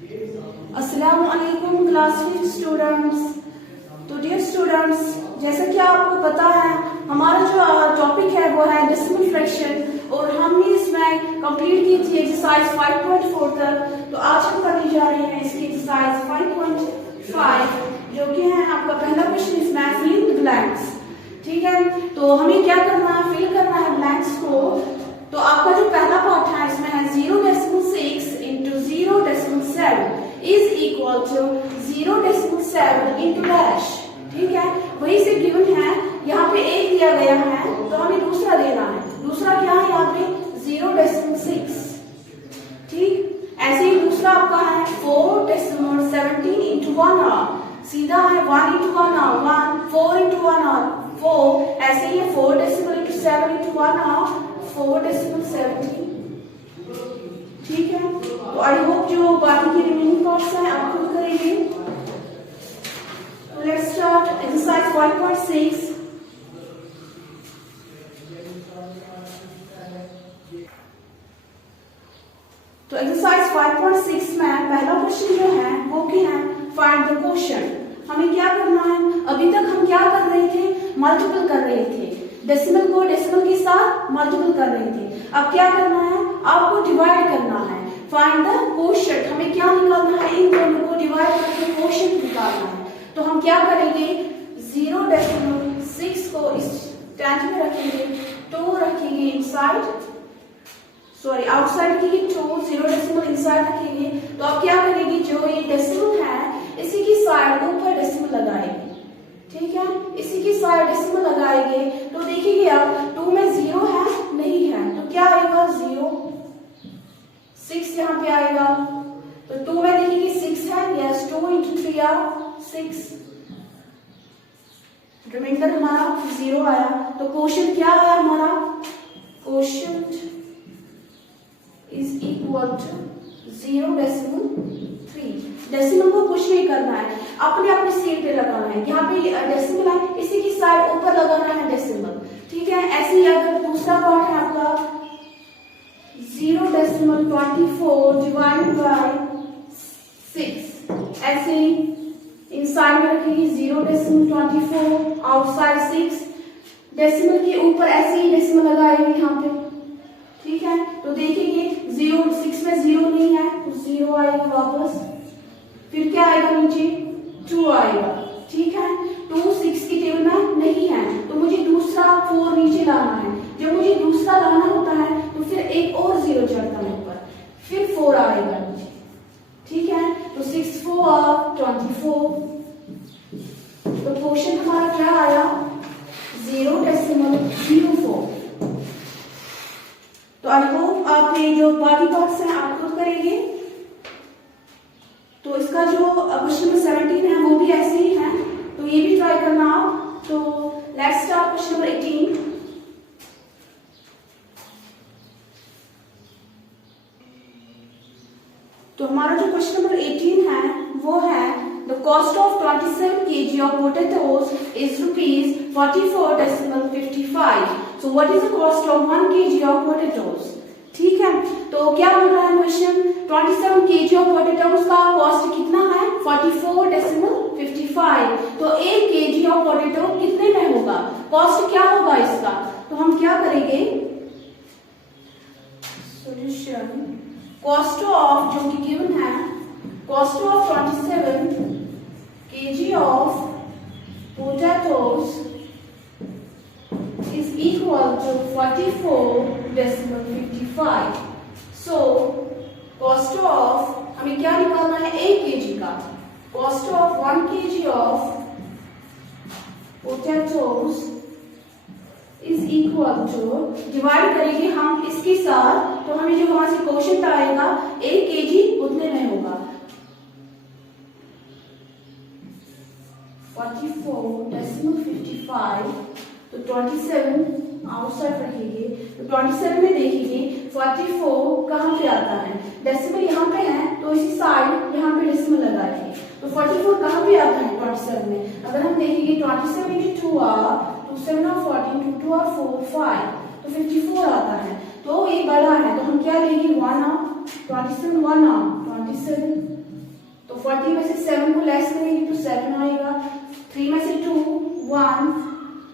अस्सलाम वालेकुम class 5 students. तो डियर स्टूडेंट्स, जैसा कि आपको पता है हमारा जो टॉपिक है वो है डेसिमल फ्रैक्शन और हमने इसमें कंप्लीट की थी एक्सरसाइज 5.4 तक। तो आज हम करने जा रहे हैं इसकी एक्सरसाइज 5.5 जो कि है आपका पहला क्वेश्चन इसमें फिल द ब्लैंक्स। ठीक है, तो हमें क्या करना है, फिल करना है ब्लैंक्स को। तो आपका जो पहला पार्ट है इसमें है 0.6 into 0.7 is equal to 0.7 into dash। ठीक है, वही से गिवन है, यहाँ पे एक दिया गया है तो हमें दूसरा देना है। दूसरा क्या है यहाँ पे 0.6। ठीक, ऐसे ही दूसरा आपका है 4.17 into 1 hour, सीधा है 1 into 1 hour 1, 4 into 1 hour 4, ऐसे ही 4.7 into 1 hour 4.17। ठीक है, तो आई होप जो बाकी के रिमेनिंग पार्ट्स हैं आप खुद करेंगे। Let's start exercise 5.6। तो एक्सरसाइज 5.6 में पहला क्वेश्चन जो है वो क्या है, फाइंड द क्वोशिएंट। हमें क्या करना है, अभी तक हम क्या कर रहे थे, मल्टीपल कर रहे थे, डेसिमल को डेसिमल के साथ मल्टीपल कर रहे थे। अब क्या करना है, आपको डिवाइड करना है। फाइंड द क्वोशिएंट, हमें क्या निकालना है, इन दोनों को डिवाइड करके क्वोशिएंट निकालना है। तो हम क्या करेंगे, 0.6 को इस टेंथ में रखेंगे, 2 रखेंगे इनसाइड, सॉरी आउटसाइड की 2, 0 इनसाइड रखेंगे। तो आप क्या करेंगे, जो ये डेसिमल है इसी की साइड ऊपर डेसिमल लगाएंगे। ठीक है, इसी की साइड डेसिमल लगाएंगे तो देखिए अब 2 में 0 है नहीं है तो क्या आएगा 0, 6 यहाँ पे आएगा। तो 2 में देखिए 6 है, यस 2 into 3 are 6, रिमाइंडर हमारा 0 आया। तो क्वोशिएंट क्या आया हमारा, quotient is equal to 0.3। Decimal को कुछ नहीं करना है, अपने अपने सीट पे लगाना है। यहाँ पे डेसिमल है, इसी की साइड ऊपर लगाना है डेसिमल। ठीक है, ऐसे ही अगर दूसरा पार्ट है आपका 0.24 डिवाइडेड बाय 6, ऐसे ही इनसाइड में रखेंगे 0.24, आउटसाइड 6, डेसिमल के ऊपर ऐसे ही डेसिमल लगाएंगे यहाँ पे। ठीक है, तो देखेंगे 6 में 0 नहीं है तो 0 आएगा वापस, फिर क्या आएगा नीचे 2 आएगा। ठीक है, 2 6 की टेबल में नहीं है तो मुझे दूसरा 4 नीचे लाना है। जब मुझे दूसरा लाना होता है तो फिर एक और 0 चढ़ता है ऊपर, फिर 4 आएगा नीचे। ठीक है, तो 6 4 24। तो क्वोशिएंट हमारा क्या आया 0.04। तो आई होप आप ये जो बाकी पार्ट्स हैं आप खुद करेंगे। तो इसका जो क्वेश्चन नंबर 17 है वो भी ऐसे ही है, तो ये भी ट्राई करना आप। तो लेट्स स्टार्ट क्वेश्चन नंबर 18। तो हमारा जो क्वेश्चन नंबर 18 है वो है the cost of 27 kg of potatoes is ₹44.55। So what is the cost of 1 kg of potatoes. ठीक है, तो क्या बोल रहा है क्वेश्चन, 27 kg ऑफ पोटैटोज का कॉस्ट कितना है 44.55। तो 1 kg ऑफ पोटैटो कितने में होगा, कॉस्ट क्या होगा इसका। तो हम क्या करेंगे, सॉल्यूशन कॉस्ट ऑफ जो कि गिवन है, cost of 27 kg of potatoes is equal to 44.55। so cost of हमें क्या निकालना है 1 kg का, cost of 1 kg of potatoes is equal to, divide करेंगे हम इसके साथ तो हमें जो वहां से क्वोशिएंट आएगा 1 kg उतने में होगा 44.55। तो 27 आउटसाइड रखेंगे तो 27 में देखेंगे 44 कहाँ पे आता है, डेसिमल यहाँ पे है तो इसी साइड यहाँ पे डेसिमल लगाएंगे। तो 44 कहाँ पे आता है 27 में, अगर हम देखेंगे 27 into 2 are 2 7 are 14, 2 2 are 4 5, तो 54 आता है। तो ये बड़ा है तो हम क्या लेंगे 1 27 1 27 7 को लेस करेंगे तो 7 आएगा, 3 में से 2 1,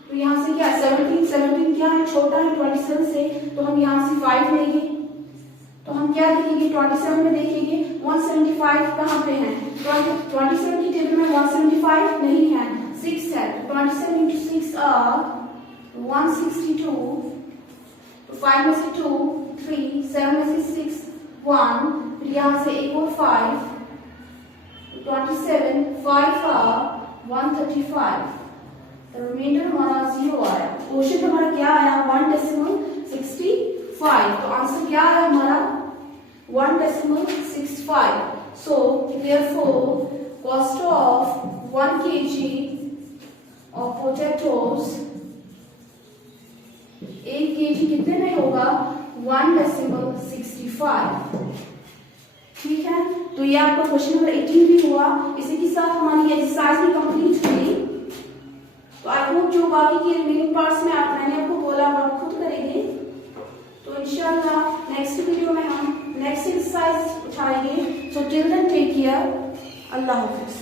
तो यहाँ से क्या 17 क्या है, छोटा है 27 से, तो हम यहाँ से 5 लेंगे, तो हम क्या देखेंगे 27 में देखेंगे 175 कहाँ पे है, 27 की टेबल में 175 नहीं है, 6 है, 27 into 6 are 162, तो 5 में से 2 3, 7 में से 6 1, फिर यहाँ से एक और 5, 27 5 are 135, तो रिमाइंडर हमारा 0 आया। क्वेश्चन हमारा क्या आया 1.65, तो आंसर क्या आया हमारा 1.65। सो therefore cost of 1 kg of potatoes, 1 kg कितने में होगा 1.65। ठीक है, तो ये आपका क्वेश्चन नंबर 18 भी हुआ। इसी के साथ हमारी एक्सरसाइज भी कंप्लीट हुई। तो आई होप जो बाकी के रिमेनिंग पार्ट्स में मैंने आपको बोला वो आप खुद करेंगे। तो इंशाल्लाह नेक्स्ट वीडियो में हम नेक्स्ट एक्सरसाइज उठाएंगे। So till then take care, अल्लाह हाफिज।